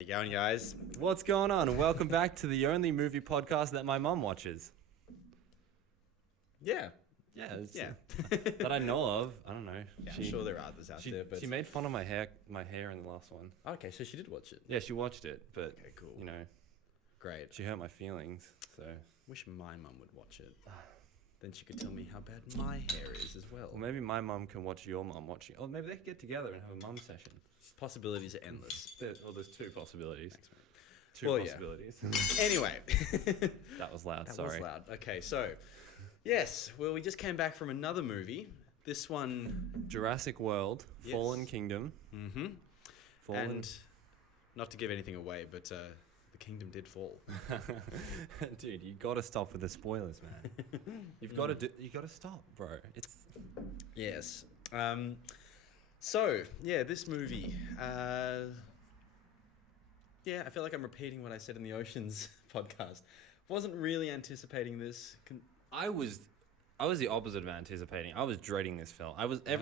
How's it going, guys? What's going on? And welcome back to the only movie podcast that my mum watches. Yeah. Yeah, Yeah. that I know of. I don't know. Yeah, I'm sure there are others out there, but... she made fun of my hair in the last one. Okay, so she did watch it. Yeah, she watched it, but Okay, cool. you know, Great. she hurt my feelings. So, Wish my mum would watch it. Then she could tell me how bad my hair is as well. or maybe my mum can watch your mum watching. Or maybe they could get together and have a mum session. Possibilities are endless. There's two possibilities. Thanks, mate. Two Well, yeah. possibilities. Anyway. That was loud. That sorry. was loud. Okay, so... Yes, well, we just came back from another movie. This one... Jurassic World, Yes. Fallen Kingdom. Mm-hmm. Fallen. And not to give anything away, but the kingdom did fall. Dude, you gotta stop with the spoilers, man. You gotta stop, bro. It's Yes. So, yeah, this movie. Yeah, I feel like I'm repeating what I said in the Oceans podcast. Wasn't really anticipating this. I was the opposite of anticipating. I was dreading this film. Yeah.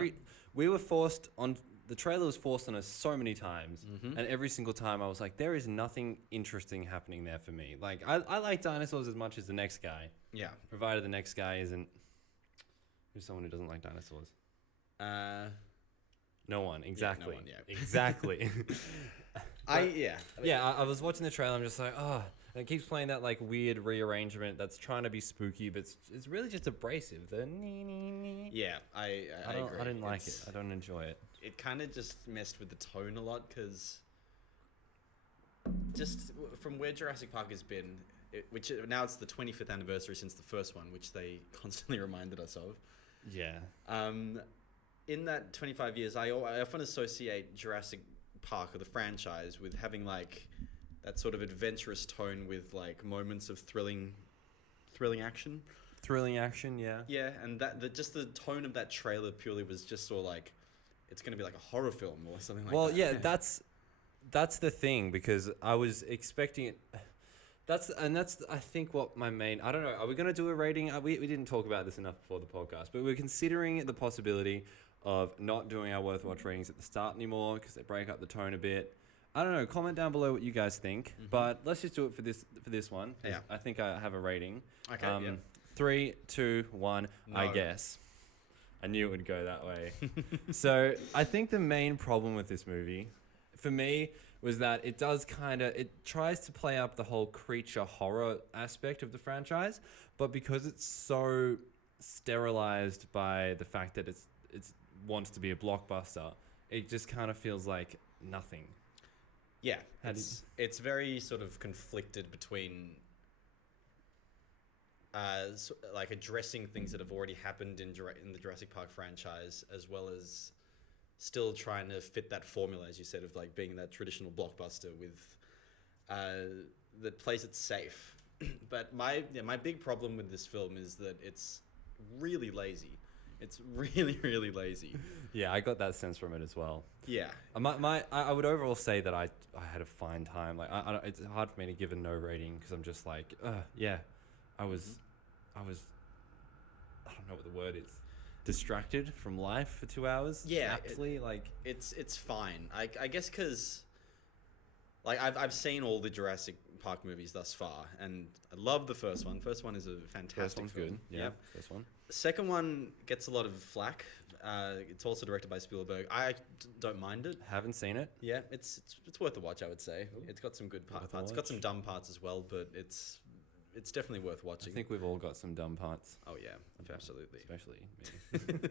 We were forced on. The trailer was forced on us so many times, Mhm. and every single time I was like, there is nothing interesting happening there for me. Like, I like dinosaurs as much as the next guy, Yeah. provided the next guy isn't. Who's someone who doesn't like dinosaurs? No one, exactly. one, yeah. Exactly. Yeah. I was watching the trailer. I'm just like, oh, and it keeps playing that like weird rearrangement that's trying to be spooky, but it's really just abrasive. The Yeah, I agree. I didn't like it. I don't enjoy it. It kind of just messed with the tone a lot because just from where Jurassic Park has been, which now it's the 25th anniversary since the first one, which they constantly reminded us of. Yeah. In that 25 years, I often associate Jurassic Park or the franchise with having like that sort of adventurous tone with like moments of thrilling action. Thrilling action, yeah. Yeah, and just the tone of that trailer purely was just sort of like it's going to be like a horror film or something like that. Well, yeah, that's the thing because I was expecting it. That's I think what my main. I don't know. Are we going to do a rating? We didn't talk about this enough before the podcast, but we're considering the possibility of not doing our worth watch ratings at the start anymore because they break up the tone a bit. I don't know. Comment down below what you guys think, but let's just do it for this one. Yeah. I think I have a rating. Okay, yeah. 3, 2, 1. I No. guess. I knew it would go that way. So I think the main problem with this movie, for me, was that it tries to play up the whole creature horror aspect of the franchise, but because it's so sterilized by the fact that it wants to be a blockbuster, it just kind of feels like nothing. Yeah, How do it's very sort of conflicted between like addressing things that have already happened in the Jurassic Park franchise, as well as still trying to fit that formula, as you said, of like being that traditional blockbuster with that plays it safe. But my big problem with this film is that it's really lazy. It's really, really lazy. Yeah, I got that sense from it as well. Yeah. I would overall say that I had a fine time. Like it's hard for me to give a no rating because I'm just like, yeah, I was, I don't know what the word is, distracted from life for 2 hours. Yeah, actually, it's fine. I guess because like I've seen all the Jurassic Park movies thus far, and I love the first one. First one is a fantastic first one's film. good. Yeah, Yep. first one. Second one gets a lot of flack. It's also directed by Spielberg. I don't mind it. Haven't seen it. Yeah, it's worth a watch, I would say. It's got some good Worth a parts. It's got watch. some dumb parts as well, but it's definitely worth I watching. think we've all got some dumb parts, Oh yeah, absolutely. especially me.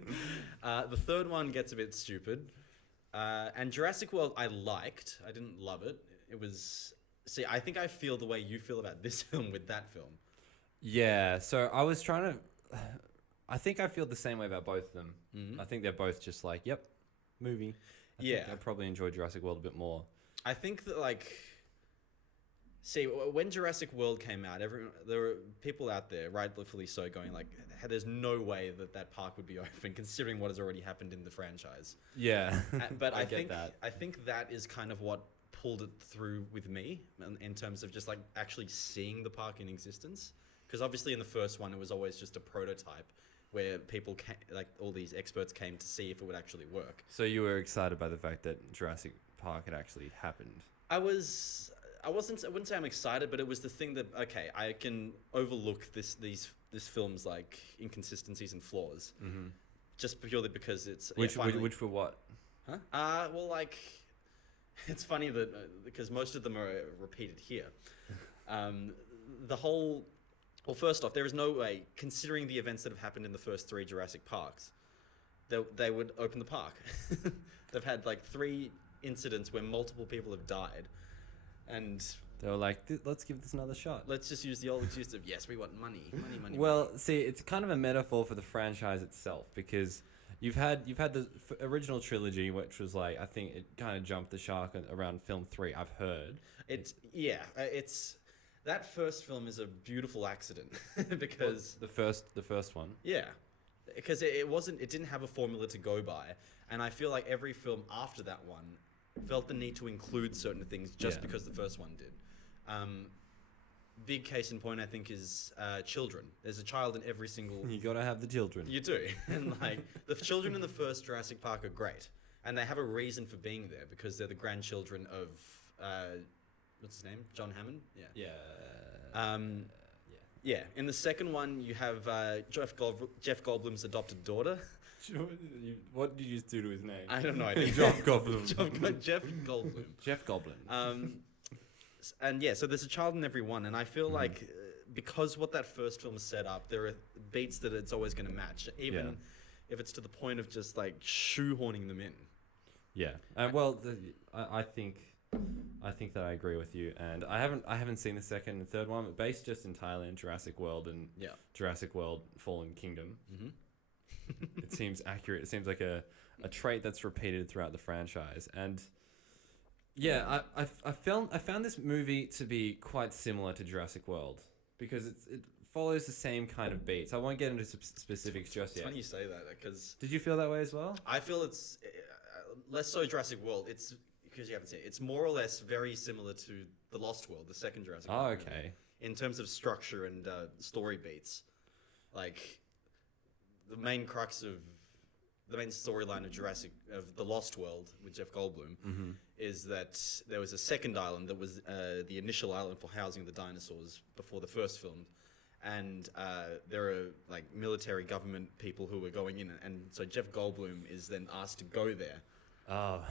The third one gets a bit stupid. And Jurassic World, I liked. I didn't love it. It was... See, I think I feel the way you feel about this film with that film. Yeah, so I was trying to. I think I feel the same way about both of them. Mhm. I think they're both just like, yep, movie. I think Yeah. I probably enjoy Jurassic World a bit more. I think that, like... See, when Jurassic World came out, there were people out there, rightfully so, going like, there's no way that park would be open, considering what has already happened in the franchise. Yeah, But I get think that. I think that is kind of what pulled it through with me in terms of just like actually seeing the park in existence. Because obviously in the first one, it was always just a prototype where people like all these experts came to see if it would actually work. So you were excited by the fact that Jurassic Park had actually happened. I was. I wouldn't say I'm excited, but it was the thing that okay, I can overlook this film's like inconsistencies and flaws, just purely because it's Which were what? Huh? Well, like, it's funny that because most of them are repeated here. The whole, well, first off, there is no way, considering the events that have happened in the first three Jurassic Parks, they would open the park. They've had like 3 incidents where multiple people have died, and They were like, let's give this another shot. let's just use the old excuse of yes, we want money, money, money. Well, see, it's kind of a metaphor for the franchise itself because you've had the original trilogy, which was like I think it kind of jumped the shark around film 3. I've heard It's that first film is a beautiful accident because the first one. yeah, because it didn't have a formula to go by, and I feel like every film after that one felt the need to include certain things just because the first one did. Big case in point, I think, is children. There's a child in every single. You gotta have the children. You do, and like the children in the first Jurassic Park are great, and they have a reason for being there because they're the grandchildren of what's his name? John Hammond. Yeah. Yeah. Yeah. In the second one, you have Jeff Goldblum's adopted daughter. What did you do to his name? I don't know. Jeff Goldblum. Jeff Goldblum. Jeff Goldblum. And yeah, so there's a child in every one, and I feel like because what that first film set up, there are beats that it's always going to match, even if it's to the point of just like shoehorning them in. Yeah. Well, I think that I agree with you, and I haven't seen the second and third one, but based just entirely on Jurassic World and Jurassic World Fallen Kingdom. Mm-hmm. It seems accurate. It seems like a trait that's repeated throughout the franchise, and yeah, I found this movie to be quite similar to Jurassic World because it follows the same kind of beats. I won't get into specifics just yet. It's funny you say that because did you feel that way as well? I feel it's less so Jurassic World. It's because you haven't seen it. It's more or less very similar to The Lost World, the second Jurassic World. Oh, okay. In terms of structure and story beats, like the main crux of the main storyline of The Lost World with Jeff Goldblum is that there was a second island that was the initial island for housing the dinosaurs before the first film, and there are like military government people who were going in, and so Jeff Goldblum is then asked to go there. Oh,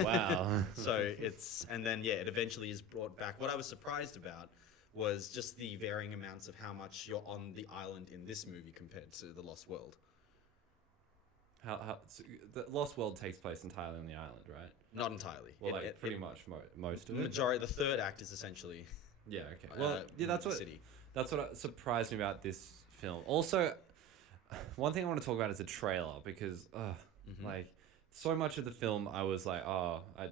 wow. So it eventually is brought back. What I was surprised about was just the varying amounts of how much you're on the island in this movie compared to The Lost World. So the Lost World takes place entirely on the island, right? Not entirely. Well, pretty much most of it. Majority. The third act is essentially. Yeah. Okay. Well, that's what surprised me about this film. Also, one thing I want to talk about is the trailer because, like, so much of the film I was like, I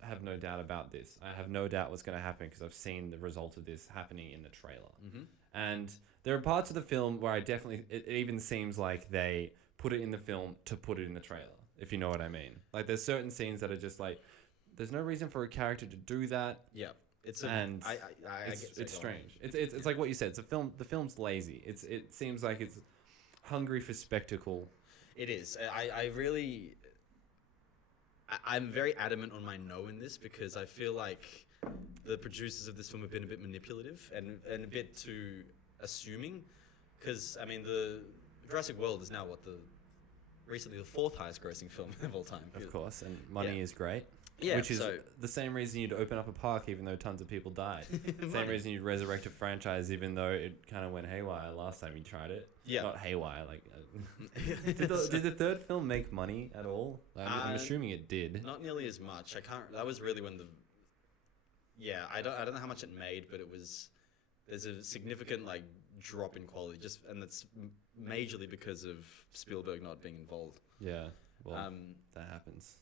have no doubt about this. I have no doubt what's going to happen because I've seen the result of this happening in the trailer. And there are parts of the film where it even seems like they put it in the film to put it in the trailer, if you know what I mean. Like, there's certain scenes that are just like, there's no reason for a character to do that. Yeah, it's strange. It's like what you said. It's a film. The film's lazy. It seems like it's hungry for spectacle. It is. I'm very adamant on my no in this because I feel like the producers of this film have been a bit manipulative and a bit too assuming. Because I mean, the Jurassic World is now recently the 4th highest grossing film of all time. Of course, and money is great. Yeah, which is the same reason you'd open up a park even though tons of people died. Same reason you'd resurrect a franchise even though it kind of went haywire last time you tried it. Yeah. Not haywire, like... did the third film make money at all? I'm assuming it did. Not nearly as much. That was really when I don't know how much it made, but there's a significant like drop in quality and that's majorly because of Spielberg not being involved. Yeah. Well, that happens.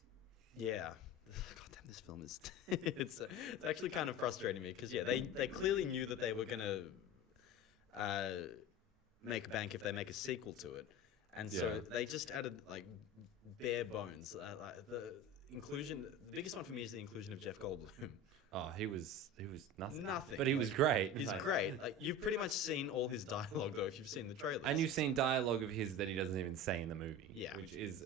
Yeah. God damn, this film is it's actually kind of frustrating me because they clearly knew that they were gonna make bank if they make a sequel to it, and so they just added like bare bones. The biggest one for me is the inclusion of Jeff Goldblum. Oh, he was nothing. Nothing. But he was great. He's great. Like, you've pretty much seen all his dialogue though if you've seen the trailers. And you've seen dialogue of his that he doesn't even say in the movie. Yeah. Which is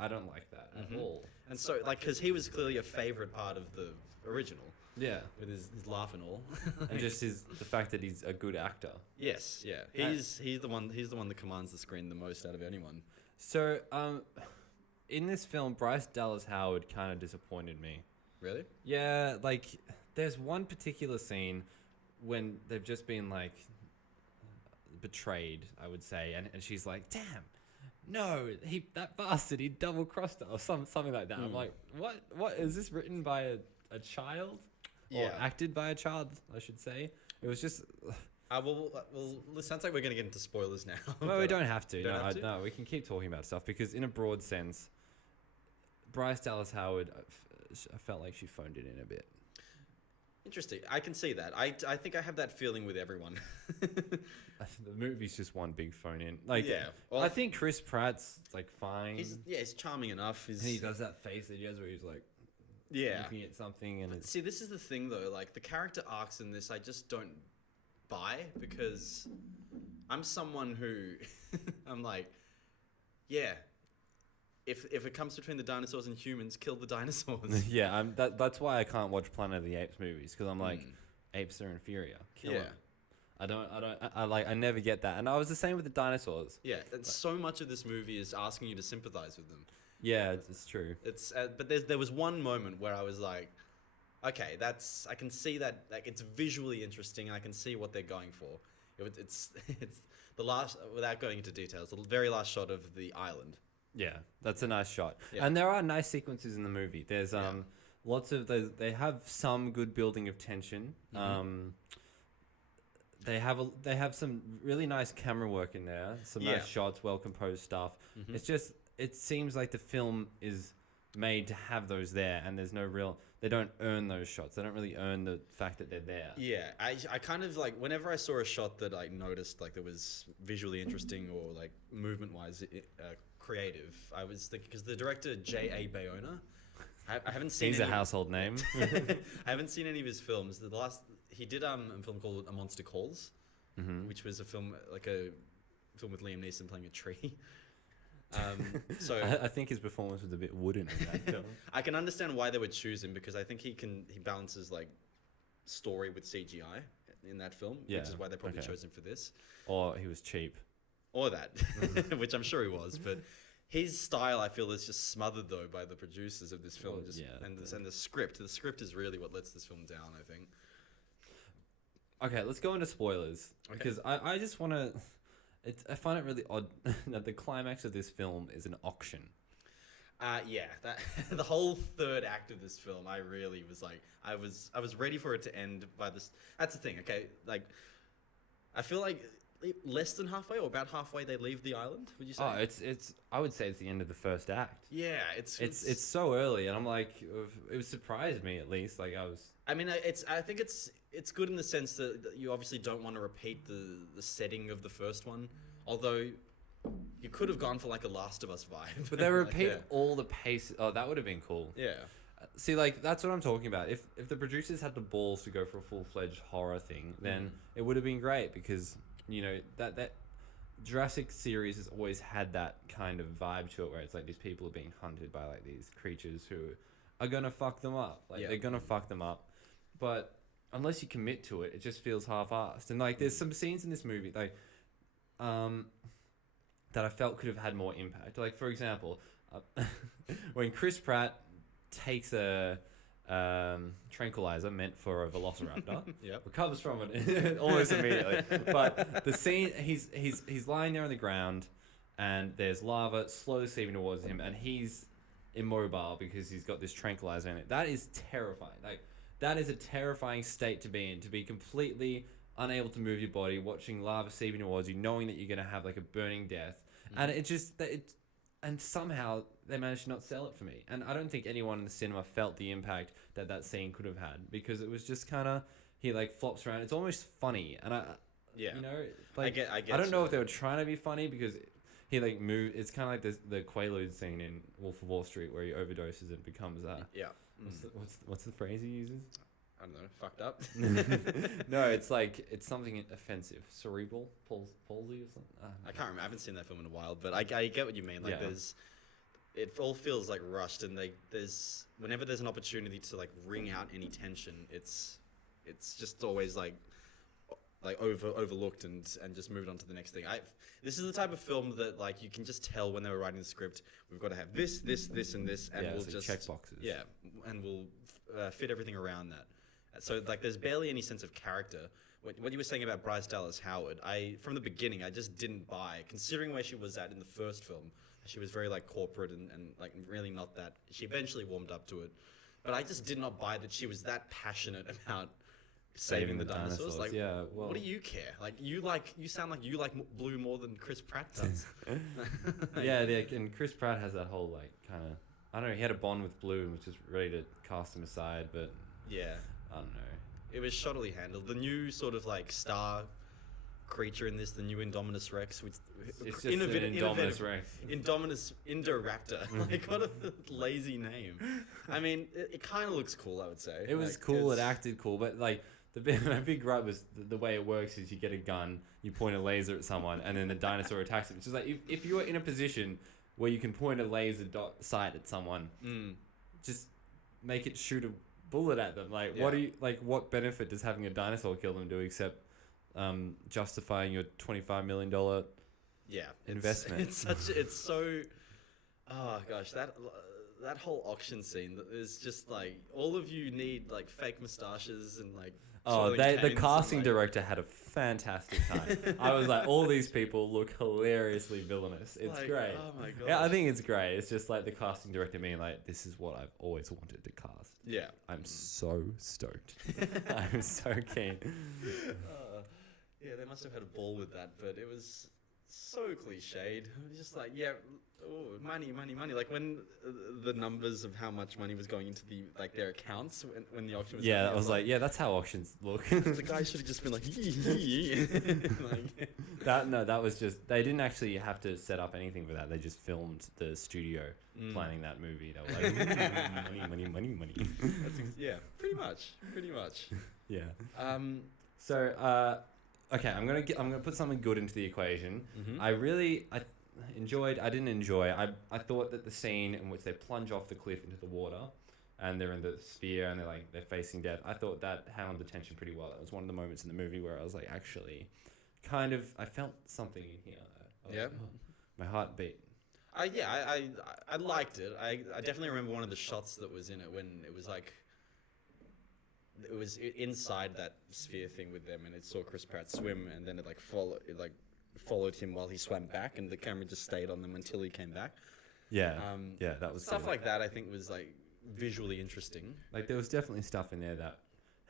I don't like that at all. And so, like, because he was clearly a favorite part of the original Yeah. with his laugh and all. And just the fact that he's a good actor. Yes, yeah. He's the one that commands the screen the most out of anyone. So, in this film, Bryce Dallas Howard kind of disappointed me. Really? Yeah, like, there's one particular scene when they've just been, like, betrayed, I would say, and she's like, damn, no, that bastard, he double-crossed her, or something like that. I'm like, what, is this written by a child? Or acted by a child, I should say. It was just... well, it sounds like we're going to get into spoilers now. Well, we don't have to. Don't have to? No, we can keep talking about stuff, because in a broad sense, Bryce Dallas Howard, I felt like she phoned it in a bit. Interesting. I can see that. I think I have that feeling with everyone. The movie's just one big phone in. Like, yeah. Well, I think Chris Pratt's like fine. He's charming enough. And he does that face that he has where he's like, looking at something, and see, this is the thing though. Like the character arcs in this, I just don't buy, because I'm someone who I'm like, yeah. If it comes between the dinosaurs and humans, kill the dinosaurs. Yeah, that's why I can't watch Planet of the Apes movies, because I'm like, apes are inferior. Kill them. I never get that. And I was the same with the dinosaurs. Yeah, and so much of this movie is asking you to sympathize with them. Yeah, it's true. It's but there was one moment where I was like, okay, I can see that, like, it's visually interesting. I can see what they're going for. It's the last, without going into details, the very last shot of the island. Yeah, that's a nice shot. Yeah. And there are nice sequences in the movie. There's lots of those. They have some good building of tension. They have some really nice camera work in there. Some nice shots, well composed stuff. It's just, it seems like the film is made to have those there, and there's no real. They don't earn those shots. They don't really earn the fact that they're there. Yeah, I kind of like, whenever I saw a shot that I noticed like that was visually interesting or like movement wise creative, I was thinking, because the director J.A. Bayona, I haven't seen. He's a household name. I haven't seen any of his films. The last he did a film called A Monster Calls, which was a film with Liam Neeson playing a tree. So I think his performance was a bit wooden in that film. I can understand why they would choose him, because I think he balances like story with CGI in that film, which is why they probably chose him for this. Or he was cheap. Or that, which I'm sure he was, but his style, I feel, is just smothered though by the producers of this film, and the script. The script is really what lets this film down, I think. Okay, let's go into spoilers, because I just want to. I find it really odd that the climax of this film is an auction. The whole third act of this film, I really was like, I was ready for it to end by this. That's the thing, okay? Like, I feel like less than halfway or about halfway they leave the island. Would you say? Oh, it's. I would say it's the end of the first act. Yeah, it's so early, and I'm like, it surprised me at least. Like I was. I mean, I think it's good in the sense that you obviously don't want to repeat the setting of the first one, although you could have gone for like a Last of Us vibe. But they repeat all the pace. Oh, that would have been cool. Yeah. See, like, that's what I'm talking about. If the producers had the balls to go for a full-fledged horror thing, then it would have been great, because, you know, that Jurassic series has always had that kind of vibe to it, where it's like these people are being hunted by like these creatures who are gonna fuck them up. Like they're gonna fuck them up. But unless you commit to it, it just feels half-assed. And like, there's some scenes in this movie like that I felt could have had more impact. Like, for example, when Chris Pratt takes a tranquilizer meant for a velociraptor, recovers from it almost immediately. But the scene, he's lying there on the ground, and there's lava slowly seeping towards him, and he's immobile because he's got this tranquilizer in it. That is terrifying. Like, that is a terrifying state to be in, to be completely unable to move your body, watching lava seeping towards you, knowing that you're going to have like a burning death. And and somehow they managed to not sell it for me. And I don't think anyone in the cinema felt the impact that scene could have had, because it was just kind of, he like flops around. It's almost funny. And you know, like, I don't know if they were trying to be funny, because he like moved. It's kind of like the Quaalude scene in Wolf of Wall Street, where he overdoses and becomes what's the phrase he uses? I don't know, fucked up. No, it's like, it's something offensive, cerebral palsy or something. I can't remember. I haven't seen that film in a while, but I get what you mean. Like, it all feels like rushed, and whenever there's an opportunity to like wring out any tension, it's just always like overlooked and just moved on to the next thing. This is the type of film that like you can just tell when they were writing the script, we've got to have this, and this, and we'll just check boxes. Yeah, and we'll fit everything around that. So like, there's barely any sense of character. What you were saying about Bryce Dallas Howard, from the beginning, I just didn't buy, considering where she was at in the first film. She was very like corporate and like really not that. She eventually warmed up to it, but I just did not buy that she was that passionate about saving the dinosaurs. Like, yeah. Well, what do you care? Like, you sound like you like Blue more than Chris Pratt does. Yeah, and Chris Pratt has that whole like kind of, I don't know. He had a bond with Blue and was just ready to cast him aside, but yeah, I don't know. It was shoddily handled. The new sort of like star creature in this, the new Indominus Rex, which It's just an Indominus Rex. Indoraptor. Like, what a lazy name. I mean, it kind of looks cool, I would say. It was like, cool. It acted cool, but like my big gripe was the way it works is you get a gun, you point a laser at someone, and then the dinosaur attacks it. It's just like if you are in a position where you can point a laser sight at someone, just make it shoot a bullet at them. Like, what benefit does having a dinosaur kill them do except justifying your $25 million investment? It's so. Oh gosh, that whole auction scene is just like, all of you need like fake mustaches and like. The casting director had a fantastic time. I was like, all these people look hilariously villainous. It's like, great. Oh my god. Yeah, I think it's great. It's just like the casting director being like, this is what I've always wanted to cast. Yeah. I'm so stoked. I'm so keen. Yeah, they must have had a ball with that, but it was so cliched. It was just like, yeah, money. Like, when the numbers of how much money was going into their accounts when the auction was. Yeah, that was like, yeah, that's how auctions look. The guy should have just been like, like that was just, they didn't actually have to set up anything for that. They just filmed the studio planning that movie. They were like, money. Yeah, pretty much. Yeah. So, okay, I'm gonna put something good into the equation. Mm-hmm. I didn't enjoy. I thought that the scene in which they plunge off the cliff into the water, and they're in the sphere and they're facing death. I thought that handled the tension pretty well. It was one of the moments in the movie where I was like, actually, kind of, I felt something in here. Yeah. My heart beat. I liked it. I definitely remember one of the shots that was in it when it was like. It was inside that sphere thing with them, and it saw Chris Pratt swim, and then it followed him while he swam back, and the camera just stayed on them until he came back. Yeah, that was stuff like that. I think was like visually interesting. Like, there was definitely stuff in there that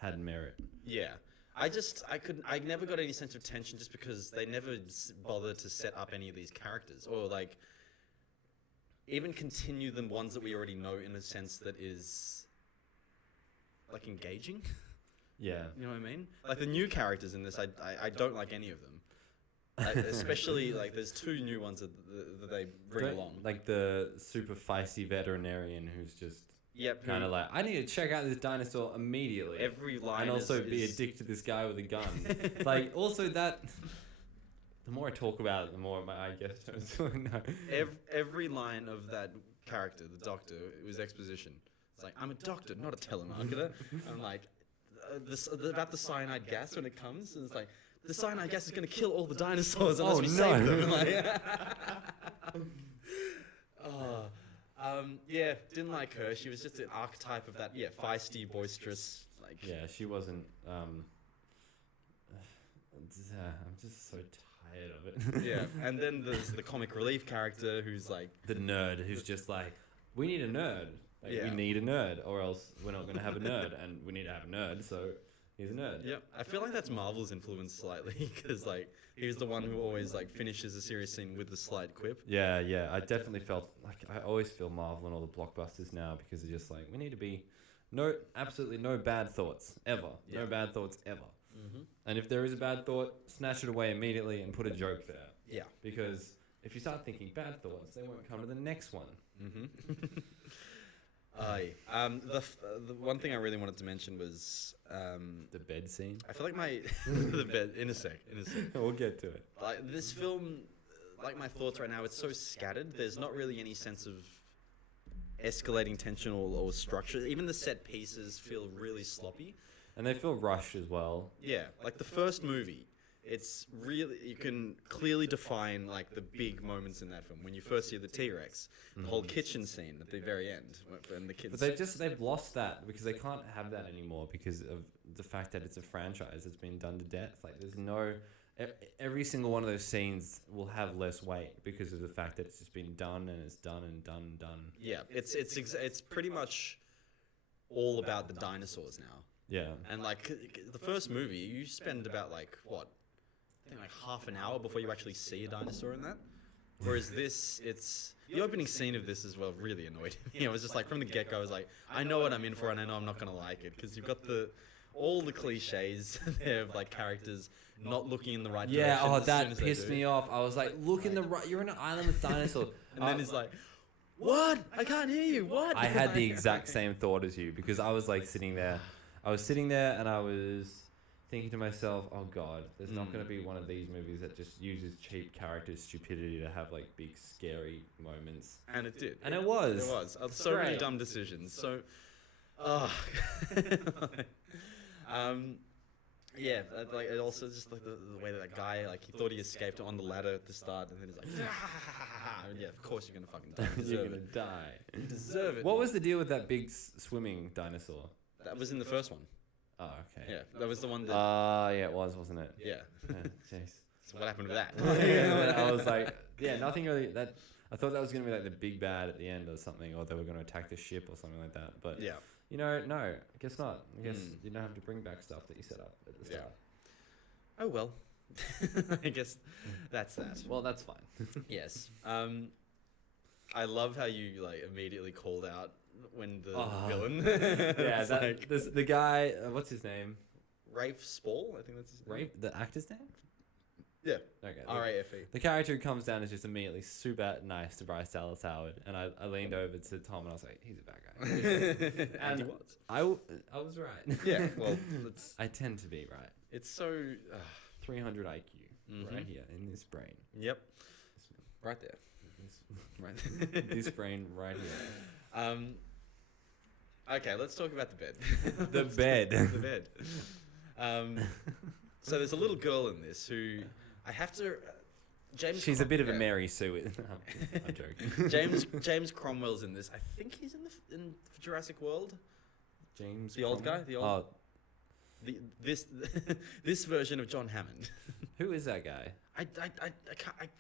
had merit. Yeah, I never got any sense of tension just because they never bothered to set up any of these characters or like even continue the ones that we already know in a sense that is. Like, engaging. Yeah. You know what I mean? Like, the new characters in this, I don't like any of them. Especially, like, there's two new ones that they bring along. Like the super feisty veterinarian who's just kind of like, I need to check out this dinosaur immediately. Every line and also be a dick to this guy with a gun. Like, also that... The more I talk about it, the more my eye gets turns. No. Every line of that character, the doctor, it was exposition. It's like, I'm a doctor, not a telemarketer. I'm like, about the cyanide gas when it comes. And it's like, the cyanide gas is going to kill all the dinosaurs unless we save them. Like, yeah, didn't like her. She was just an archetype of that, feisty, boisterous. Like, yeah, she wasn't. I'm just so tired of it. Yeah, and then there's the comic relief character who's like the nerd who's just like, we need a nerd. Like, we need a nerd, or else we're not going to have a nerd, and we need to have a nerd, so he's a nerd. Yeah, I feel like that's Marvel's influence slightly, because like he's the one who always like finishes a serious scene with the slight quip. Yeah, I definitely felt like I always feel Marvel and all the blockbusters now because they're just like, we need to be absolutely no bad thoughts ever, no bad thoughts ever. Mm-hmm. And if there is a bad thought, snatch it away immediately and put a joke there. Yeah, because if you start thinking bad thoughts, they won't come to the next one. Mm-hmm. The one thing I really wanted to mention was the bed scene. I feel like the bed in a sec. We'll get to it. Like, this film, like, my thoughts right now, it's so scattered. There's not really any sense of escalating tension or structure. Even the set pieces feel really sloppy. And they feel rushed as well. Yeah, like the first movie, it's really, you can clearly define like the big moments in that film. When you first see the T-Rex, the whole kitchen scene at the very end, and the kids. But they've lost that because they can't have that anymore because of the fact that it's a franchise that's been done to death. Like there's no, every single one of those scenes will have less weight because of the fact that it's just been done and it's done and done and done. Yeah, it's pretty much all about the dinosaurs now. Yeah. And like the first movie, you spend about like what, I think like half an hour before you actually see a dinosaur in that. Whereas this, it's the opening scene of this as well really annoyed me. I was just like from the get go, I was like, I know what I'm in for, and I know I'm not gonna like it because you've got all the cliches there of like characters not looking in the right direction. Yeah. Oh, that pissed me off. I was like, look in the right. You're in an island with dinosaurs. And then he's like, what? I can't hear you. What? I had the exact same thought as you because I was like sitting there. I was sitting there and I was thinking to myself, oh God, there's not going to be one of these movies that just uses cheap character stupidity to have like big scary moments. And it did. And it was. It was. So many dumb decisions. So, yeah, like it also just like the way that guy, like he thought he escaped on the ladder at the start, and then he's like, and yeah, of course you're gonna fucking die. You're gonna die. You deserve it. What was the deal with that big swimming dinosaur? That was in the first one. Oh, okay. Yeah, that was the one that. Yeah, it was, wasn't it? Yeah. Jeez. So what happened with that? Yeah, I was like, yeah, nothing really. I thought that was gonna be like the big bad at the end or something, or they were gonna attack the ship or something like that. But yeah. You know, no, I guess not. I guess you don't have to bring back stuff that you set up at the start. Yeah. Oh well. I guess that's that. Well, that's fine. Yes. I love how you like immediately called out when the villain. Yeah, the guy. What's his name? Rafe Spall, I think that's his name. Rafe, the actor's name. Yeah. Okay. R-A-F-E. The character who comes down is just immediately super nice to Bryce Dallas Howard, and I leaned over to Tom and I was like, he's a bad guy. And he was. I was right. Yeah. Well, I tend to be right. It's so 300 IQ right here in this brain. Yep. Right there. Right there. This brain right here. Okay, let's talk about the bed. The bed. The bed. So there's a little girl in this who I have to. She's a bit of a Mary Sue. I'm joking. James Cromwell's in this. I think he's in Jurassic World. James, the old guy. The old. This version of John Hammond. Who is that guy? I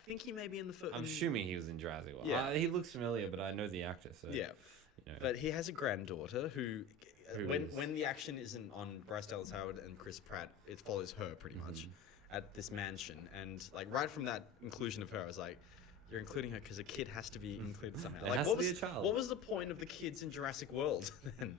think he may be in the first. I'm assuming he was in Jurassic World. Yeah. He looks familiar, but I know the actor. So yeah. You know. But he has a granddaughter who when the action isn't on Bryce Dallas Howard and Chris Pratt, it follows her pretty much at this mansion. And like right from that inclusion of her, I was like, you're including her because a kid has to be included somehow. Like, has to be a child. What was the point of the kids in Jurassic World then?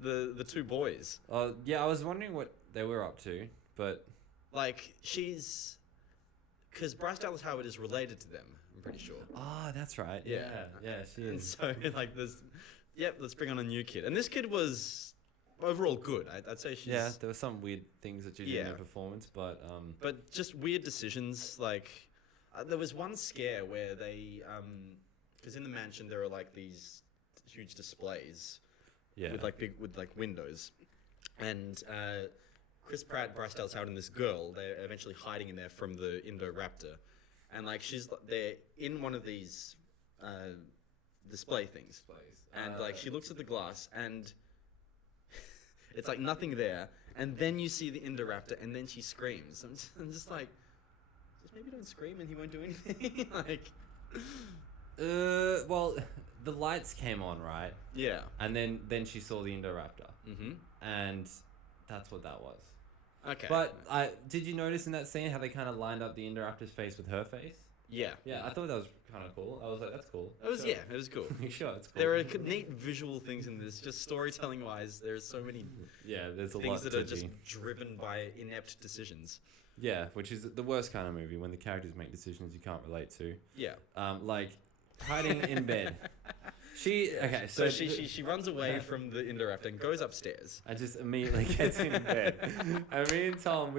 The two boys. Yeah, I was wondering what they were up to, but like because Bryce Dallas Howard is related to them. I'm pretty sure. Ah, that's right. Yeah, she is. And so like there's. Yep, let's bring on a new kid. And this kid was overall good. I'd say she's... Yeah, there were some weird things that she did in her performance, but... But just weird decisions. Like, there was one scare where they... Because in the mansion there are like these huge displays with like windows. And Chris Pratt, Bryce Dallas Howard, and this girl, they're eventually hiding in there from the Indoraptor. And like they're in one of these display things. And like she looks at the glass and it's like nothing there, and then you see the Indoraptor, and then she screams. I'm just like, just maybe don't scream and he won't do anything. Like, well, the lights came on, right? Yeah. And then she saw the Indoraptor. Mm-hmm. And that's what that was. Okay. But did you notice in that scene how they kind of lined up the Indoraptor's face with her face? Yeah. Yeah, I thought that was kind of cool. I was like, that's cool. It was, yeah, it was cool. Sure, it's cool. There are neat visual things in this, just storytelling wise. There's so many there's a things lot that are just driven by inept decisions. Yeah, which is the worst kind of movie when the characters make decisions you can't relate to. Yeah. Like hiding in bed. So she runs away from the Indoraptor and goes upstairs. And just immediately gets in bed. And me and Tom,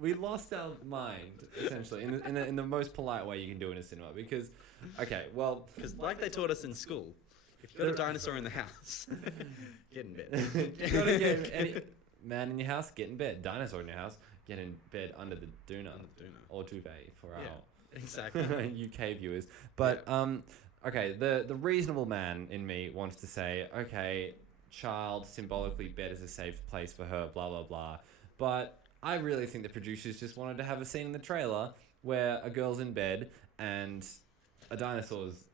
we lost our mind essentially in the most polite way you can do in a cinema because like they taught us in school, If you've got a dinosaur in the house, get in bed. You gotta get any man in your house, get in bed. Dinosaur in your house, get in bed under the doona. Or duvet for our exactly. UK viewers. But okay, the reasonable man in me wants to say, okay, child, symbolically bed is a safe place for her, blah blah blah. But I really think the producers just wanted to have a scene in the trailer where a girl's in bed and a dinosaur's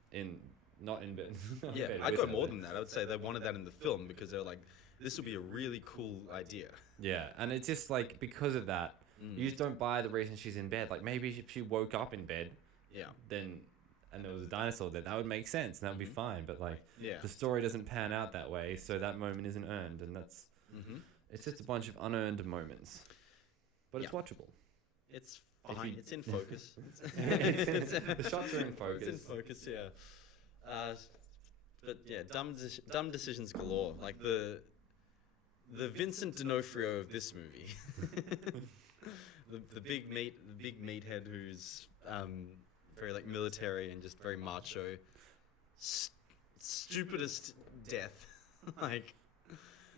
not in bed. Yeah, I'd go more than that. I would say they wanted that in the film because they were like, this would be a really cool idea. Yeah, and it's just like, because of that, you just don't buy the reason she's in bed. Like, maybe if she woke up in bed, then, and there was a dinosaur there, that would make sense and that would be fine. But like, the story doesn't pan out that way, so that moment isn't earned, and that's, it's just a bunch of unearned moments. But it's watchable. It's fine. It's in focus. The shots are in focus. It's in focus, but yeah, dumb decisions galore. Like the Vincent D'Onofrio of this movie, the big meathead who's very like military and just very macho, stupidest death. Like,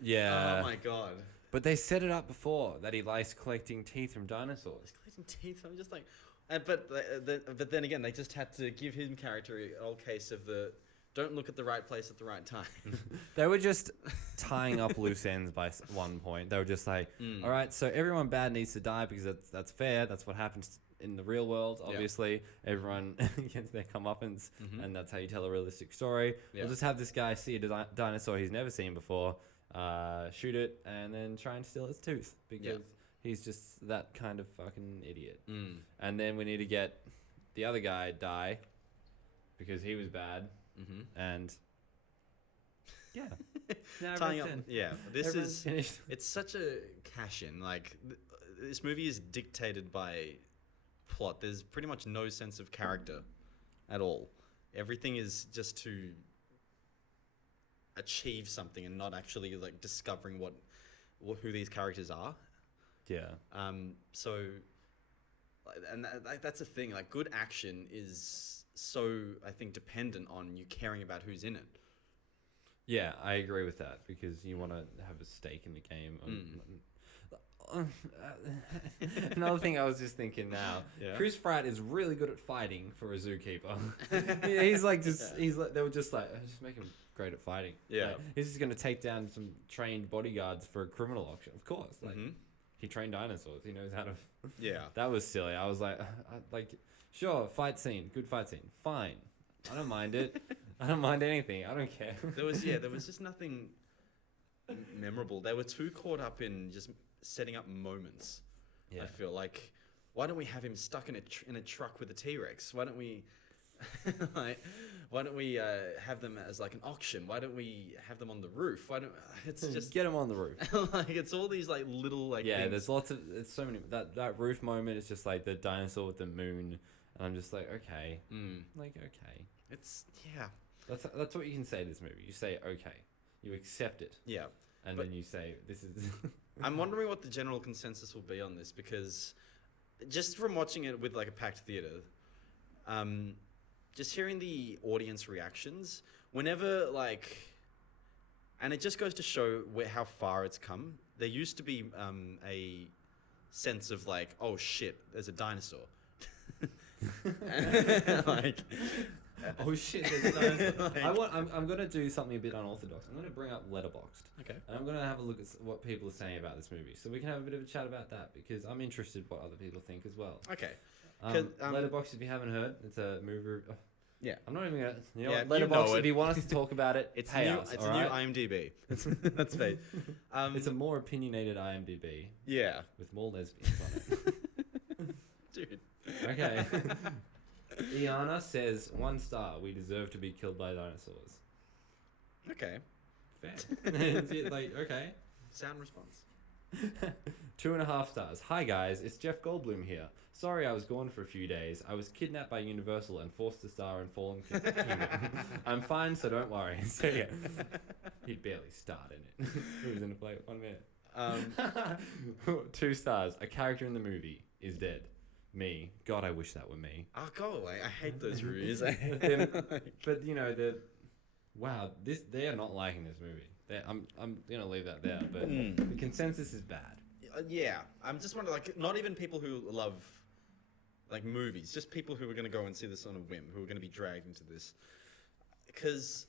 oh my god. But they set it up before that he likes collecting teeth from dinosaurs. He's collecting teeth. I'm just like, but then again, they just had to give him character an old case of the don't look at the right place at the right time. They were just tying up loose ends by one point. They were just like, all right, so everyone bad needs to die because that's fair. That's what happens in the real world. Obviously, everyone gets their comeuppance, and that's how you tell a realistic story. We'll just have this guy see a dinosaur he's never seen before. Shoot it and then try and steal its tooth because he's just that kind of fucking idiot. And then we need to get the other guy die because he was bad. And tying up. This Everyone's is finished. It's such a cash in. Like this movie is dictated by plot. There's pretty much no sense of character at all. Everything is just to achieve something and not actually like discovering who these characters are. So and that's the thing, like good action is so I think dependent on you caring about who's in it. I agree with that because you want to have a stake in the game. Another thing I was just thinking now, Chris Pratt is really good at fighting for a zookeeper. He's like they were just like, just make him great at fighting. Like, he's just going to take down some trained bodyguards for a criminal auction. Of course. Like, he trained dinosaurs. He knows how to... That was silly. I was like, sure, fight scene. Good fight scene. Fine. I don't mind it. I don't mind anything. I don't care. There was just nothing memorable. They were too caught up in just setting up moments. I feel like, why don't we have him stuck in a truck with a T-Rex? Why don't we... why don't we have them as like an auction? Why don't we have them on the roof? It's just get them on the roof. Like it's all these like little like things. There's so many that roof moment is just like the dinosaur with the moon, and I'm just like okay, okay. It's That's what you can say to this movie. You say okay, you accept it. And then you say this is. I'm wondering what the general consensus will be on this because just from watching it with like a packed theater, just hearing the audience reactions whenever like, and it just goes to show how far it's come. There used to be a sense of like, oh shit, there's a dinosaur. Like, oh shit, there's a dinosaur. I'm gonna do something a bit unorthodox. I'm gonna bring up Letterboxd. Okay. And I'm gonna have a look at what people are saying about this movie, so we can have a bit of a chat about that because I'm interested what other people think as well. Okay. Letterboxd, if you haven't heard, it's a movie. I'm not even gonna. You know what? you Letterboxd, know if you want us to talk about it, it's pay new. us, It's all a new right? IMDb. That's fake. It's a more opinionated IMDb. Yeah. With more lesbians on it. Dude. Okay. Iana says 1 star. We deserve to be killed by dinosaurs. Okay. Fair. Like okay. Sound response. 2.5 stars. Hi guys, it's Jeff Goldblum here. Sorry I was gone for a few days. I was kidnapped by Universal and forced to star in Fallen Kingdom. I'm fine, so don't worry. So yeah, he barely starred in it. He was in the play 1 minute. 2 stars. A character in the movie is dead. Me. God, I wish that were me. Oh, go away. I hate those reviews. But you know wow, they are not liking this movie. I'm gonna leave that there, but the consensus is bad. Yeah, I'm just wondering, like, not even people who love like movies, just people who are going to go and see this on a whim, who are going to be dragged into this. Because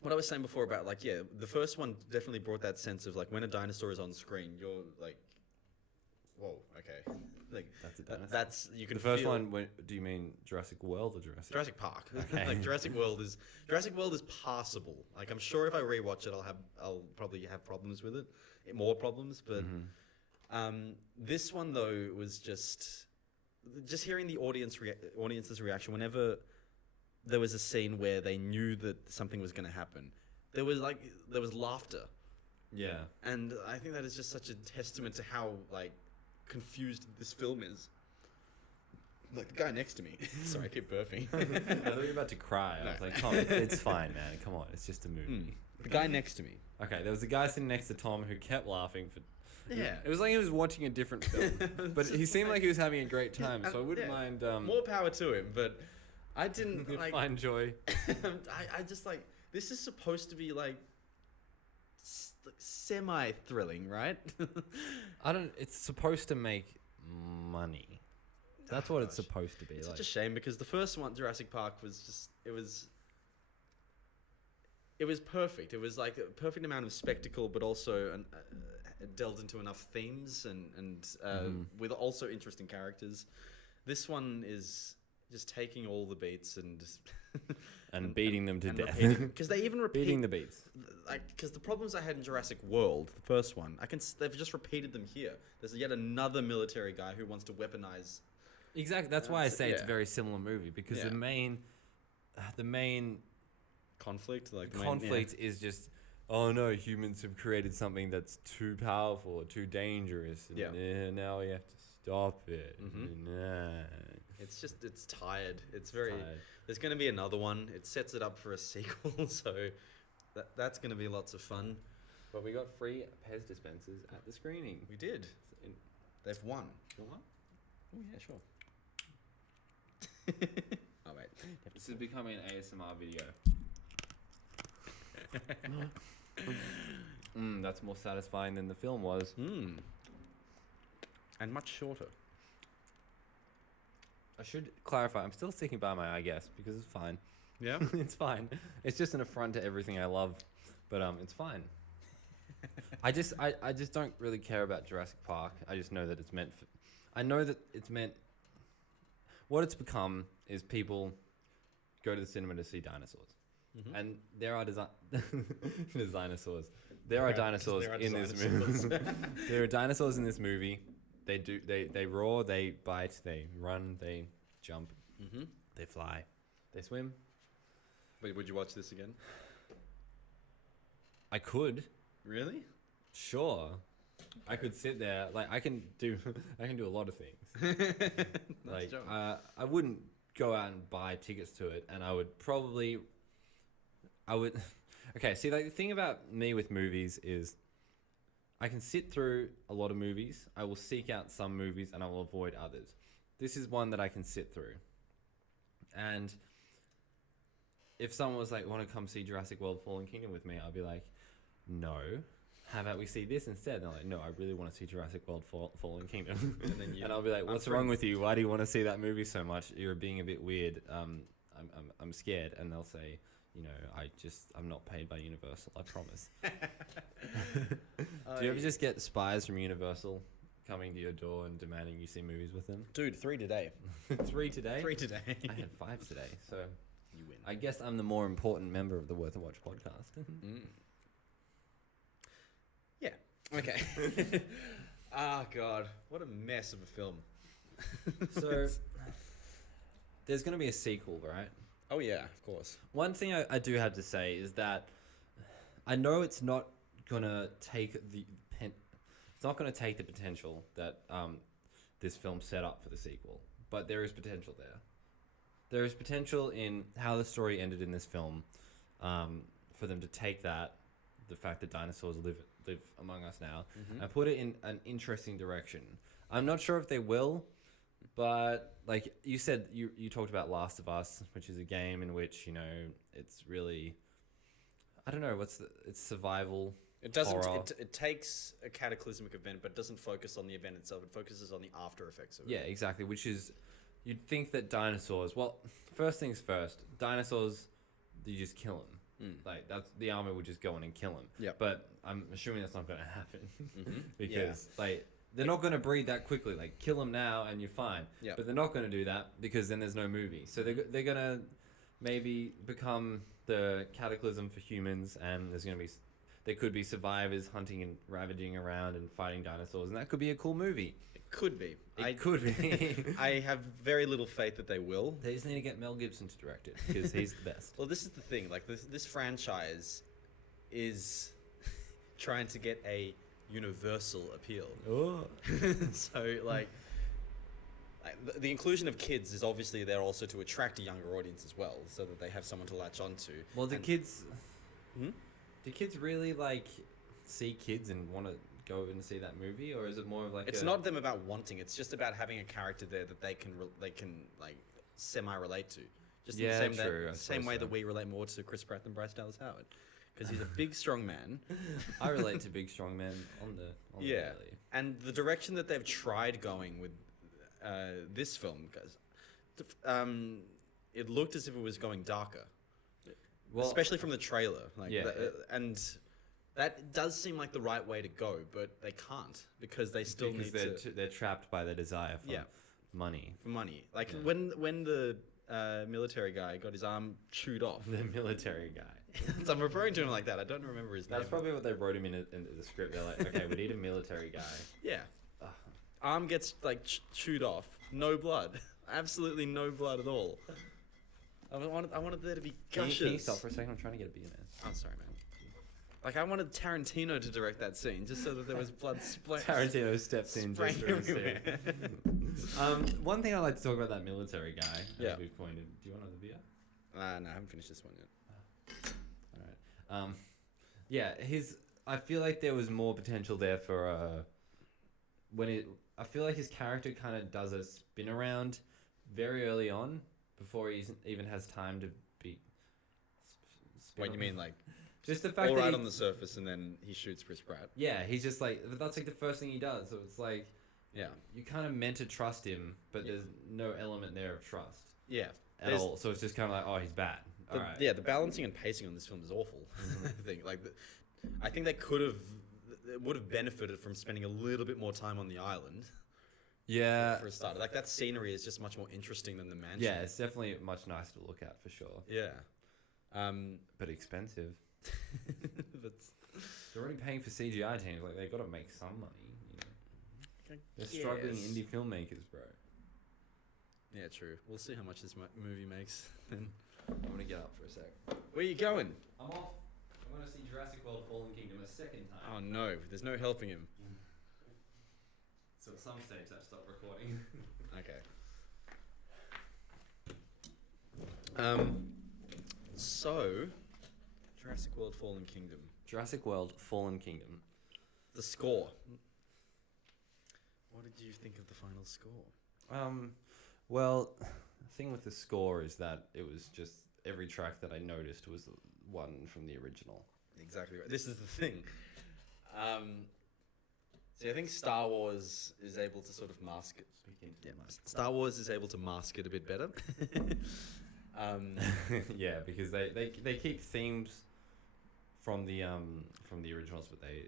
what I was saying before about, like, yeah, the first one definitely brought that sense of, like, when a dinosaur is on screen, you're like, whoa, okay. Like, That's a dinosaur. that's, you can The first feel... one, do you mean Jurassic World or Jurassic Park. Okay. Like, Jurassic World is passable. Like, I'm sure if I rewatch it, I'll probably have problems with it, more problems, but this one, though, was just hearing the audience's reaction whenever there was a scene where they knew that something was going to happen. There was laughter. Yeah. And I think that is just such a testament to how, like, confused this film is. Like, the guy next to me. Sorry, I keep burping. I thought you were about to cry. I was like, Tom, it's fine, man. Come on, it's just a movie. The guy next to me. Okay, there was a guy sitting next to Tom who kept laughing for... Yeah. It was like he was watching a different film. But he seemed like he was having a great time, so I wouldn't mind... more power to him, but I didn't, like... find joy. I just, like... This is supposed to be, like semi-thrilling, right? It's supposed to make money. That's what it's supposed to be. It's like. such a shame because the first one, Jurassic Park, was just... It was perfect. It was like a perfect amount of spectacle, but also it delved into enough themes and with also interesting characters. This one is just taking all the beats and just and beating them to death. Because they even repeat beating the beats. Like, because the problems I had in Jurassic World, the first one, they've just repeated them here. There's yet another military guy who wants to weaponize. Exactly. That's why I say it's a very similar movie because the main conflict, is just, oh no, humans have created something that's too powerful or too dangerous, and now we have to stop it. It's tired. It's very tired. There's going to be another one. It sets it up for a sequel, so that's going to be lots of fun. But we got free Pez dispensers at the screening. We did. They've won. You want? Oh yeah, sure. Oh wait. This is becoming an ASMR video. That's more satisfying than the film was. And much shorter. I should clarify, I'm still sticking by my I guess, because it's fine. Yeah? It's fine. It's just an affront to everything I love, but it's fine. I just don't really care about Jurassic Park. I just know that it's meant for... I know that it's meant... What it's become is people go to the cinema to see dinosaurs. And there are dinosaurs. There are dinosaurs in this movie. There are dinosaurs in this movie. They roar, they bite, they run, they jump, they fly, they swim. Wait, would you watch this again? I could. Really? Sure. I could sit there. Like I can do a lot of things. Like I wouldn't go out and buy tickets to it, and I would. Okay, see, like the thing about me with movies is I can sit through a lot of movies. I will seek out some movies and I will avoid others. This is one that I can sit through. And if someone was like, want to come see Jurassic World Fallen Kingdom with me, I'll be like, no. How about we see this instead? And they're like, no, I really want to see Jurassic World Fallen Kingdom. And I'll be like, what's wrong with you? Why do you want to see that movie so much? You're being a bit weird. I'm scared. And they'll say, you know, I'm not paid by Universal, I promise. Do you ever just get spies from Universal coming to your door and demanding you see movies with them? Dude, 3 today. 3 today? 3 today. I had 5 today, so you win. I guess I'm the more important member of the Worth a Watch podcast. Yeah. Okay. God, what a mess of a film. So there's going to be a sequel, right? Oh yeah, of course. One thing I do have to say is that I know it's not gonna take the potential that this film set up for the sequel, but there is potential there. There is potential in how the story ended in this film, for them to take the fact that dinosaurs live among us now, and put it in an interesting direction. I'm not sure if they will, But like you said, you talked about Last of Us, which is a game in which it's really, I don't know, it's survival. It doesn't. Horror. It takes a cataclysmic event, but doesn't focus on the event itself. It focuses on the after effects of it. Yeah, exactly. Which is, you'd think that dinosaurs. Well, first things first. Dinosaurs, you just kill them. Like that's the army would just go in and kill them. Yeah. But I'm assuming that's not going to happen because Yeah. like they're not going to breed that quickly. Like kill them now and you're fine. Yeah. But they're not going to do that because then there's no movie. So they're going to maybe become the cataclysm for humans, and there could be survivors hunting and ravaging around and fighting dinosaurs, and that could be a cool movie. It could be. It could be. I have very little faith that they will. They just need to get Mel Gibson to direct it because he's the best. Well, this is the thing. Like this franchise is trying to get a universal appeal. Oh. So like the inclusion of kids is obviously there also to attract a younger audience as well, so that they have someone to latch onto. Well, do kids really like see kids and want to go and see that movie, or is it more of like It's not them about wanting. It's just about having a character there that they can like semi relate to. Just in Yeah, the true, I same suppose way so. that we relate more to Chris Pratt than Bryce Dallas Howard, because he's a big, strong man. I relate to big strong men on the Yeah, daily. and the direction that they've tried going with this film, guys, it looked as if it was going darker, Well, especially from the trailer. Like, Yeah. And that does seem like the right way to go, but they can't because they still because need they're trapped by their desire for Yeah. money. for money. Like Yeah. when the military guy got his arm chewed off. The military guy. So I'm referring to him like that. I don't remember his name. That's probably what they wrote him in the script. They're like, okay, we need a military guy. Yeah. Arm gets like chewed off. No blood. Absolutely no blood at all. I wanted there to be gushes. Can you stop for a second? I'm trying to get a beer, man. I'm sorry, man. Like I wanted Tarantino to direct that scene just so that there was blood splat. Tarantino steps in just for a everywhere. scene. One thing I like to talk about that military guy. Yeah. As we've pointed. Do you want another beer? No, I haven't finished this one yet. All right. Yeah, I feel like there was more potential there for I feel like his character kind of does a spin around very early on before he even has time to be. What you mean, like Just the fact all that right on the surface, and then he shoots Chris Pratt? yeah, he's just like that's like the first thing he does. So it's like Yeah, you kind of meant to trust him, but there's no element there of trust yeah. at There's- all. So it's just kind of like, oh, he's bad. All right. Yeah, the balancing and pacing on this film is awful. I think I think they would have benefited from spending a little bit more time on the island Yeah. for a start. Like that scenery is just much more interesting than the mansion. Yeah, it's definitely much nicer to look at for sure. Yeah. But expensive. But They're already paying for CGI teams. Like they got to make some money. You know? They're struggling yes. indie filmmakers, bro. Yeah, true. We'll see how much this movie makes. Then I'm gonna get up for a sec. where are you going? I'm off. I'm gonna see Jurassic World: Fallen Kingdom a second time. Oh no, there's no helping him. So at some stage I stop recording. Okay. So Jurassic World: Fallen Kingdom. Jurassic World: Fallen Kingdom. The score. What did you think of the final score? Well, the thing with the score is that it was just every track that I noticed was one from the original. Exactly right. This is the thing. See, I think Star Wars is able to sort of mask it. Star Wars is able to mask it a bit better. Yeah, because they keep themes from the originals, but they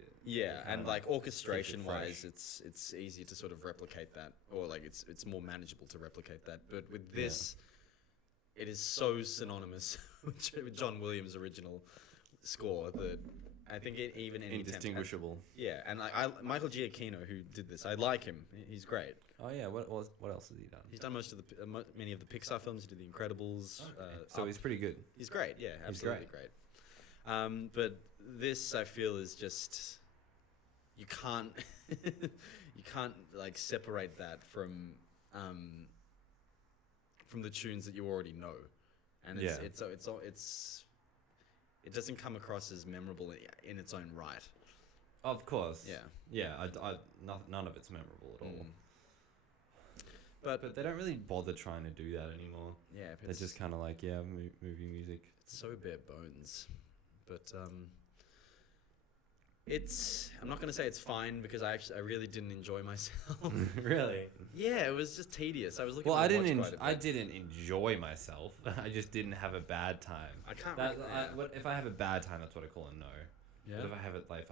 and like orchestration wise, fresh. it's easier to sort of replicate that, or like it's more manageable to replicate that. But with this, it is so synonymous with John Williams' original score that I think it even any attempt- indistinguishable. Yeah, and like Michael Giacchino, who did this, I like him. He's great. Oh yeah, what else has he done? He's done most of the many of the Pixar films. He did The Incredibles. So Up. he's pretty good. He's great. Yeah, He's absolutely great. But this, I feel, is just you can't like separate that from the tunes that you already know, and it doesn't come across as memorable in its own right. Of course. Yeah. Yeah. None of it's memorable at all. But they don't really bother trying to do that anymore. Yeah, It's just kind of like, yeah, movie music. It's so bare bones, but it's. I'm not gonna say it's fine because I really didn't enjoy myself. Really? Yeah, it was just tedious. I was looking. Well, to I watch didn't enjoy myself. I just didn't have a bad time. I can't. If I have a bad time, that's what I call a no. Yeah. But if I have it, like,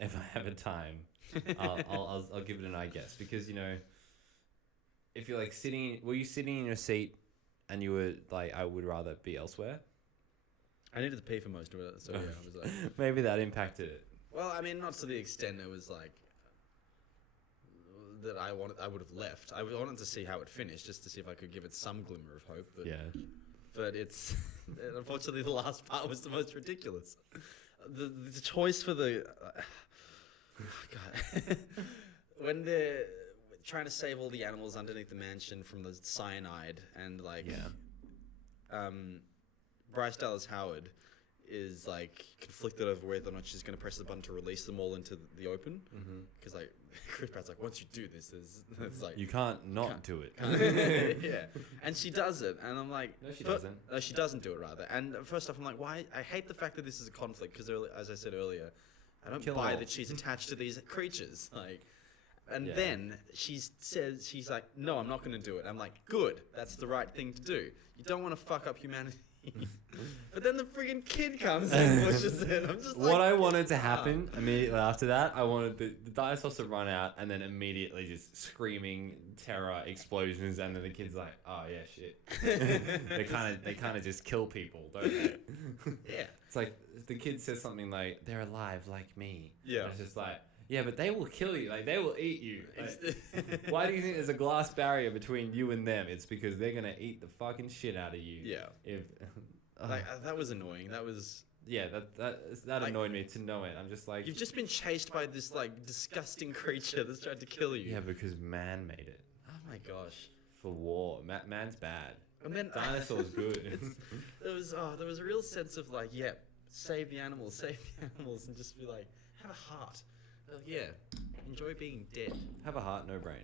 if I have a time, I'll give it an I guess, because if you're like were you sitting in your seat and you were like, I would rather be elsewhere? I needed to pay for most of it, so yeah, I was like. Maybe that impacted it. Well, I mean, not to the extent it was like that I would have left. I wanted to see how it finished, just to see if I could give it some glimmer of hope. But, Yeah. But it's unfortunately the last part was the most ridiculous. The choice for the God, when they're trying to save all the animals underneath the mansion from the cyanide, and like Bryce Dallas Howard is like conflicted over whether or not she's going to press the button to release them all into the open, because like Chris Pratt's like, once you do this, there's like You can't do it. yeah, and she does it, and I'm like, No, she doesn't. No, she doesn't do it rather. And first off, I'm like, why? I hate the fact that this is a conflict because, as I said earlier, I don't Kill buy them all. that she's attached to these creatures. Like, and Yeah. then she's like, no, I'm not going to do it. I'm like, good, that's the right thing to do. You don't want to fuck up humanity. But then the friggin' kid comes and pushes it. I'm just like, What I wanted to happen immediately after that, I wanted the dinosaurs to run out and then immediately just screaming terror explosions, and then the kid's like, oh yeah, shit. they kind of just kill people, don't they? yeah. It's like the kid says something like, they're alive like me. Yeah. And it's just like, yeah, but they will kill you. Like, they will eat you. Like, why do you think there's a glass barrier between you and them? It's because they're gonna eat the fucking shit out of you. Yeah. If Like, that was annoying. That was. yeah, that Like, annoyed me to no end. I'm just like, You've just been chased by this like disgusting creature that's tried to kill you. yeah, because man made it Oh my gosh. for war. Man's bad. And then Dinosaurs good. there was a real sense of like, yeah, save the animals, and just be like, have a heart. Like, yeah, enjoy being dead. Have a heart, no brain.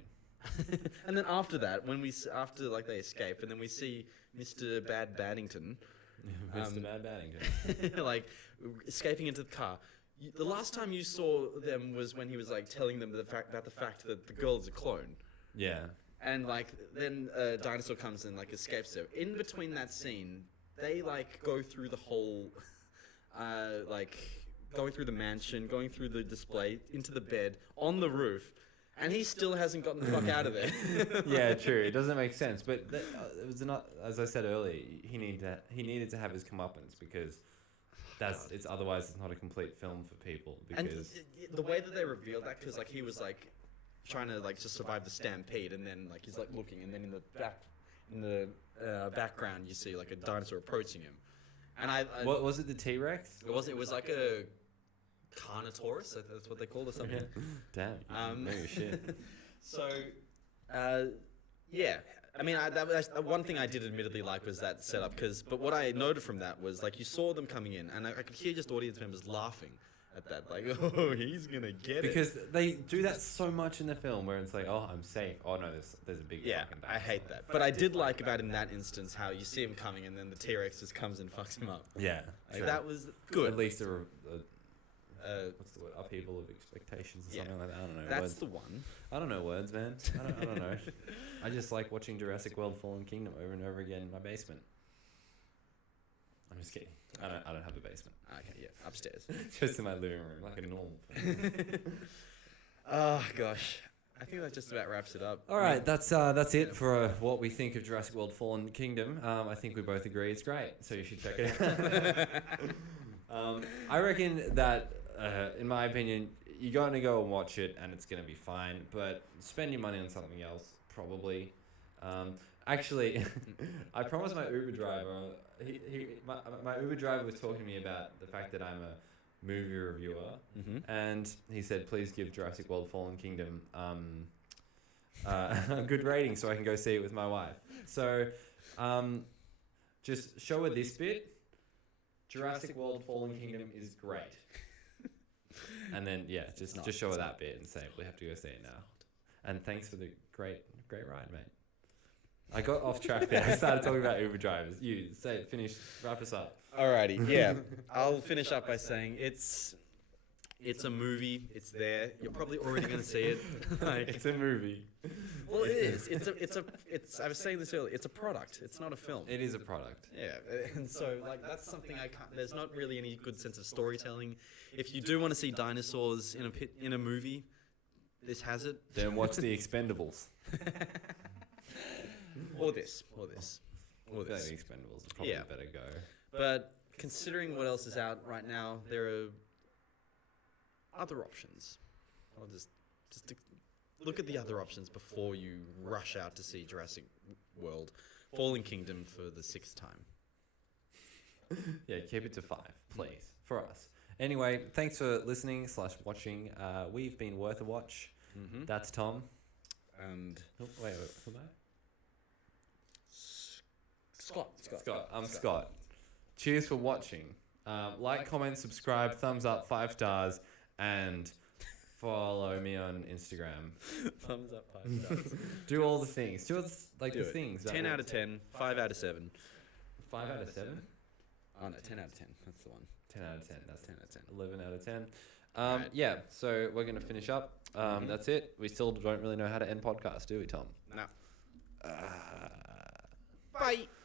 And then after that, after like they escape, and then we see Mr. Bad Baddington, Mr. Bad Baddington. like escaping into the car. The last time you saw them was when he was like telling them about the fact that the girl's a clone. Yeah. And like then a dinosaur comes and like escapes her. In between that scene, they like go through the whole, like going through the mansion, going through the display, into the bed, on the roof, and he still hasn't gotten the fuck out of there. Yeah, true. It doesn't make sense, but it was not. As I said earlier, he needed to have his comeuppance, because it's otherwise it's not a complete film for people. And Because the way that they revealed that, because like he was like trying to like just survive the stampede, and then like he's like looking, and then in the background you see like a dinosaur approaching him, and what was it? The T-Rex? it was like a Carnotaurus, that's what they called or something. Damn. Maybe shit. So, yeah. I mean, that was one thing I did admittedly like was that setup. But what I noted from that was like you saw them coming in, and I could hear just audience members laughing at that, like, oh, he's gonna get Because they do that so much in the film, where it's like, oh, I'm safe. Oh no, there's a big yeah, fucking I dinosaur. hate that. But I did like about in that instance how you see him coming, and then the T-Rex just comes and fucks him up. Yeah, Like, sure. that was good. At least what's the word? Upheaval of expectations or Yeah. something like that. I don't know. That's words. the one. I don't know words, man. I don't know. I just like watching Jurassic World: Fallen Kingdom over and over again in my basement. I'm just kidding. I don't have a basement. Okay, yeah, upstairs. Just in my living room, like a normal. Oh gosh, I think that just about wraps it up. All right, that's it for what we think of Jurassic World: Fallen Kingdom. I think we both agree it's great, so you should check it out. I reckon that, in my opinion, you're going to go and watch it, and it's going to be fine. But spend your money on something else, probably. Actually, I promised my Uber driver. My Uber driver was talking to me about the fact that I'm a movie reviewer, and he said, "Please give Jurassic World: Fallen Kingdom a good rating, so I can go see it with my wife." So, just show her this bit. Jurassic World: Fallen Kingdom is great, and then just show her that bit and say we have to go see it now. And thanks for the great ride, mate. I got off track there. I started talking about Uber drivers. You say it, finish, wrap us up. Alrighty, yeah. I'll finish up by saying it's a movie. It's there. You're probably already going to see it. It's a movie. Well, it is. It's. I was saying this earlier. It's a product. It's not a film. It is a product. Yeah, and so that's something I can't. There's not really any good sense of storytelling. If you do want to see dinosaurs in a movie, this has it. Then watch The Expendables. Or this. The Expendables is probably better go. But considering what else is out right now, there are other options. I'll just look at the other options before you rush out to see Jurassic World, Fallen Kingdom for the 6th time. Yeah, keep it to 5, please, for us. Anyway, thanks for listening / watching. We've been Worth a Watch. Mm-hmm. That's Tom. And wait, for that? Scott. I'm Scott. Cheers for watching. Like, comment, subscribe, thumbs up, 5 stars, and follow me on Instagram. Thumbs up, 5 stars. Do all the things. Do the things. 10 out of 10, 5 out of 7. 5 out of 7? Oh no, 10 out of 10. That's the one. 10 out of 10. That's 10 out of 10. 11 out of 10. Right. Yeah, so we're going to finish up. That's it. We still don't really know how to end podcasts, do we, Tom? No. Bye.